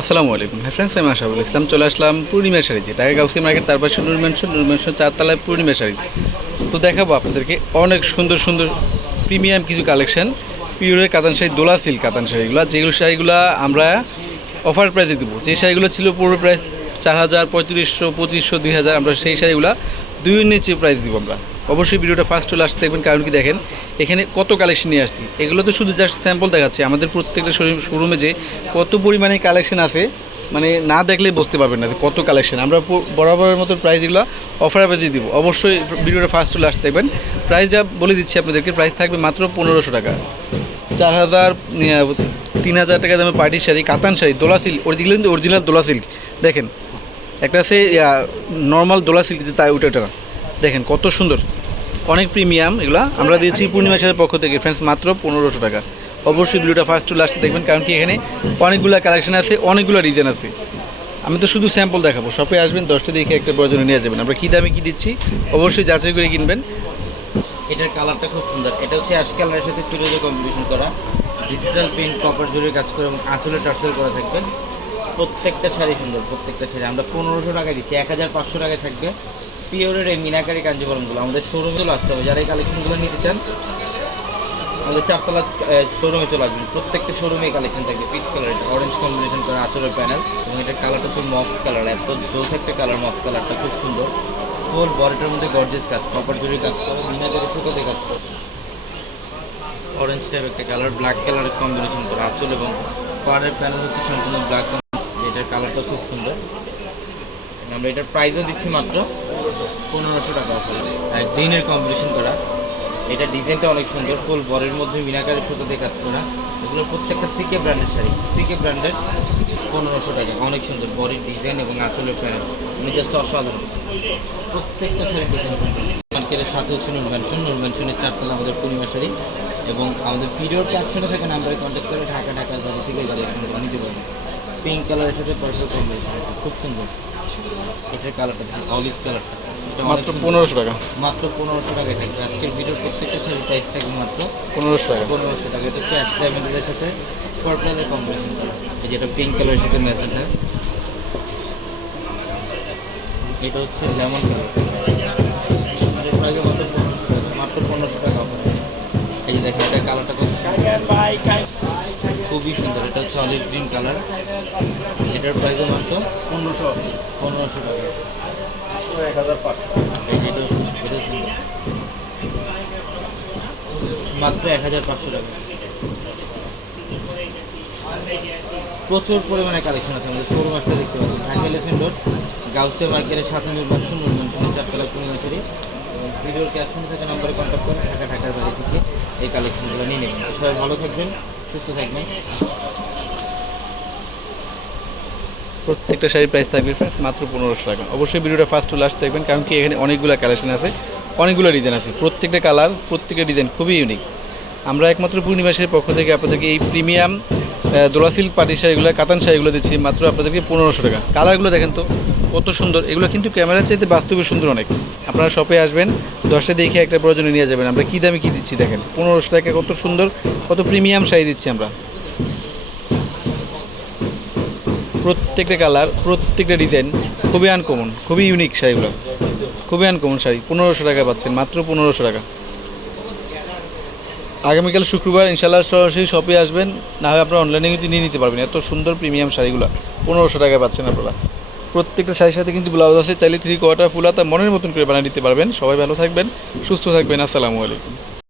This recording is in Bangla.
আসসালামু আলাইকুম। হ্যাঁ ফ্রেন্ডস আমি আশাবুল ইসলাম। চলে আসলাম পূর্ণিমা শাড়িতে ঢাকা গাউসি মার্কেট তার পাশে নুর ম্যানশন নুর ম্যানশন চারতলায় পূর্ণিমা শাড়ি তো দেখাবো আপনাদেরকে অনেক সুন্দর সুন্দর প্রিমিয়াম কিছু কালেকশন। পিওরের কাতান শাড়ি, দোলা সিল্ক কাতান শাড়িগুলো। যেগুলো শাড়িগুলো আমরা অফার প্রাইসে দেবো। যে শাড়িগুলো ছিল পুরো প্রাইস চার হাজার পঁয়ত্রিশশো, পঁচিশশো, দুই হাজার, আমরা সেই শাড়িগুলো দুইয়ের নিচে প্রাইস দিব আমরা। অবশ্যই ভিডিওটা ফার্স্ট চলে আসতে দেখবেন, কারণ কি দেখেন, এখানে কত কালেকশন নিয়ে আসছি। এগুলো তো শুধু জাস্ট স্যাম্পল দেখাচ্ছে, আমাদের প্রত্যেকটা শোরুমে যে কত পরিমাণে কালেকশন আছে মানে না দেখলে বুঝতে পারবেন না কত কালেকশন আমরা বরাবরের মতো প্রাইসগুলো অফার প্রাইজে দিব। অবশ্যই ভিডিওটা ফার্স্ট চলে আসতে দেখবেন। প্রাইস যা বলে দিচ্ছি আপনাদেরকে প্রাইস থাকবে মাত্র পনেরোশো টাকা। চার হাজার তিন হাজার টাকা দামে পার্টি শাড়ি, কাতান শাড়ি, দোলা সিল্ক অরিজিনাল কিন্তু অরিজিনাল দোলা সিল্ক দেখেন, একটা আছে নর্মাল দোলা সিল্ক যে তাই ওটা দেখেন, কত সুন্দর। অনেক প্রিমিয়াম এগুলো। আমরা দিয়েছি পূর্ণিমা শাড়ির পক্ষ থেকে ফ্রেন্ডস মাত্র পনেরোশো টাকা। অবশ্যই ভিডিওটা ফার্স্ট টু লাস্টে দেখবেন, কারণ কি এখানে অনেকগুলো কালেকশন আছে, অনেকগুলো ডিজাইন আছে। আমি তো শুধু স্যাম্পল দেখাবো শপে আসবেন, দশটা দেখে একটা প্রয়োজনে নিয়ে যাবেন। আমরা কী দামে কী দিচ্ছি, অবশ্যই যাচাই করে কিনবেন। এটার কালারটা খুব সুন্দর। এটা হচ্ছে অ্যাশ কালারের সাথে ফিরোজে কম্বিনেশন করা। ডিজিটাল প্রিন্ট কপার জুড়ে কাজ করে এবং আঁচলে টার্সেল করা থাকবে। প্রত্যেকটা শাড়ি সুন্দর, প্রত্যেকটা শাড়ি। আমরা পনেরোশো টাকা দিচ্ছি, এক হাজার পাঁচশো টাকায় থাকবে। পিওরের এই মিনাকারি কাঞ্জিবরমগুলো, আমাদের শোরুমে চলে আসতে হবে। যারা এই কালেকশনগুলো নিতে চান, আমাদের চারতলা শোরুমে চলে আসবেন। প্রত্যেকটা শোরুমে কালেকশন থাকবে। পিচ কালার এটা অরেঞ্জ কম্বিনেশন করা আঁচলের প্যানেল এবং এটার কালারটা হচ্ছে মফ কালার এত জোস একটা কালার মফ কালারটা খুব সুন্দর। ফুল বডিটার মধ্যে গর্জেস কাজ কপার জুড়ে কাজ করে, মিনাকারি সুতোতে কাজ করে। অরেঞ্জ টাইপ একটা কালার ব্ল্যাক কালারের কম্বিনেশন করা আঁচল এবং পাড়ের প্যানেল হচ্ছে সম্পূর্ণ ব্ল্যাক এটার কালারটা খুব সুন্দর। আমরা এটার প্রাইসও দিচ্ছি মাত্র পনেরোশো টাকা অফার আর গ্রিনের কম্বিনেশন করা, এটা ডিজাইনটা অনেক সুন্দর ফুল বরের মধ্যে মিনাকারের সুতো কাজ করা। এগুলো প্রত্যেকটা সিকে ব্র্যান্ডের শাড়ি। সিকে ব্র্যান্ডের পনেরোশো টাকা, অনেক সুন্দর বডির ডিজাইন এবং আঁচলের প্যানেল জাস্ট অসাধারণ। প্রত্যেকটা শাড়ি ডিজাইন সাথে হচ্ছে নুর ম্যানশন চারতলা আমাদের পূর্ণিমা শাড়ি এবং আমাদের ভিডিওর ক্যাপশনে থাকা নাম্বারে কন্ট্যাক্ট করে ঢাকা ঢাকার বাইরে থেকে কালেকশনগুলো নিতে পিঙ্ক কালারের সাথে পার্পল কম্বিনেশন খুব সুন্দর। এটার কালারটা অলিভ কালারটা মাত্র পনেরোশো টাকা। মাত্র পনেরোশো টাকায় থাকবে। আজকের ভিডিওর প্রত্যেকটা শাড়ির প্রাইস থাকবে মাত্র পনেরোশো টাকা। পনেরোশো টাকা। এটা হচ্ছে অ্যাস্ট্রামেন্টের সাথে পার্পলের কম্বিনেশন করা এই যেটা পিঙ্ক কালারের সাথে ম্যাজেন্টা এটা। হচ্ছে লেমন কালার এটার প্রাইস মাত্র পনেরোশো টাকা। মাত্র পনেরোশো টাকা। এই যে দেখেন এটা কালারটা কত সুন্দর। খুবই সুন্দর। এটা হচ্ছে অলিভ গ্রিন কালার এটার প্রাইস মাত্র পনেরোশো। পনেরোশো টাকা। এই যে এটা এটা সুন্দর। মাত্র এক হাজার পাঁচশো টাকা। প্রচুর পরিমাণে কালেকশন আছে আমাদের শোরুম একটা দেখতে পাবেন ঢাকা এলিফেন্ট রোড গাউসিয়া মার্কেটের সাথে নির্মাণ নির্মাণ চারতলা পূর্ণিমাচুরি এবং ভিডিওর ক্যাপশনে থাকা নম্বরে কন্ট্যাক্ট করে ঢাকা ঢাকার বাড়ি থেকে এই কালেকশনগুলো নিয়ে নেবেন। সবাই ভালো থাকবেন, সুস্থ থাকবেন। প্রত্যেকটা শাড়ির প্রাইস থাকবে ফ্রেন্ডস মাত্র পনেরোশো টাকা। অবশ্যই ভিডিওটা ফার্স্ট টু লাস্ট দেখবেন, কারণ কি এখানে অনেকগুলো কালেকশন আছে, অনেকগুলো ডিজাইন আছে। প্রত্যেকটা কালার প্রত্যেকটা ডিজাইন খুবই ইউনিক আমরা একমাত্র পূর্ণিমাসের পক্ষ থেকে আপনাদেরকে এই প্রিমিয়াম দোলা সিল্ক পাটি শাড়িগুলো কাতান শাড়িগুলো দিচ্ছি, মাত্র আপনাদেরকে পনেরোশো টাকা। কালারগুলো দেখেন তো, কত সুন্দর। এগুলো কিন্তু ক্যামেরার চাইতে বাস্তবে সুন্দর অনেক। আপনারা শপে আসবেন, দশটা দেখে একটা প্রয়োজনে নিয়ে যাবেন। আমরা কী দামে কী দিচ্ছি দেখেন, পনেরোশো টাকা কত সুন্দর, কত প্রিমিয়াম শাড়ি দিচ্ছি আমরা। প্রত্যেকটা কালার, প্রত্যেকটা ডিজাইন খুবই আনকমন খুবই ইউনিক শাড়িগুলো। খুবই আনকমন শাড়ি, পনেরোশো টাকা পাচ্ছেন, মাত্র পনেরোশো টাকা। আগামীকাল শুক্রবার ইনশাল্লাহ সরাসরি শপে আসবেন, না হয় আপনারা অনলাইনে কিন্তু নিয়ে নিতে পারবেন। এত সুন্দর প্রিমিয়াম শাড়িগুলো, পনেরোশো টাকায় পাচ্ছেন আপনারা। প্রত্যেকটা শাড়ির সাথে কিন্তু ব্লাউজ আছে, চাইলে থ্রি কোয়ার্টার ফুল হাতা মনের মতন করে বানিয়ে নিতে পারবেন। সবাই ভালো থাকবেন, সুস্থ থাকবেন, আসসালামু আলাইকুম।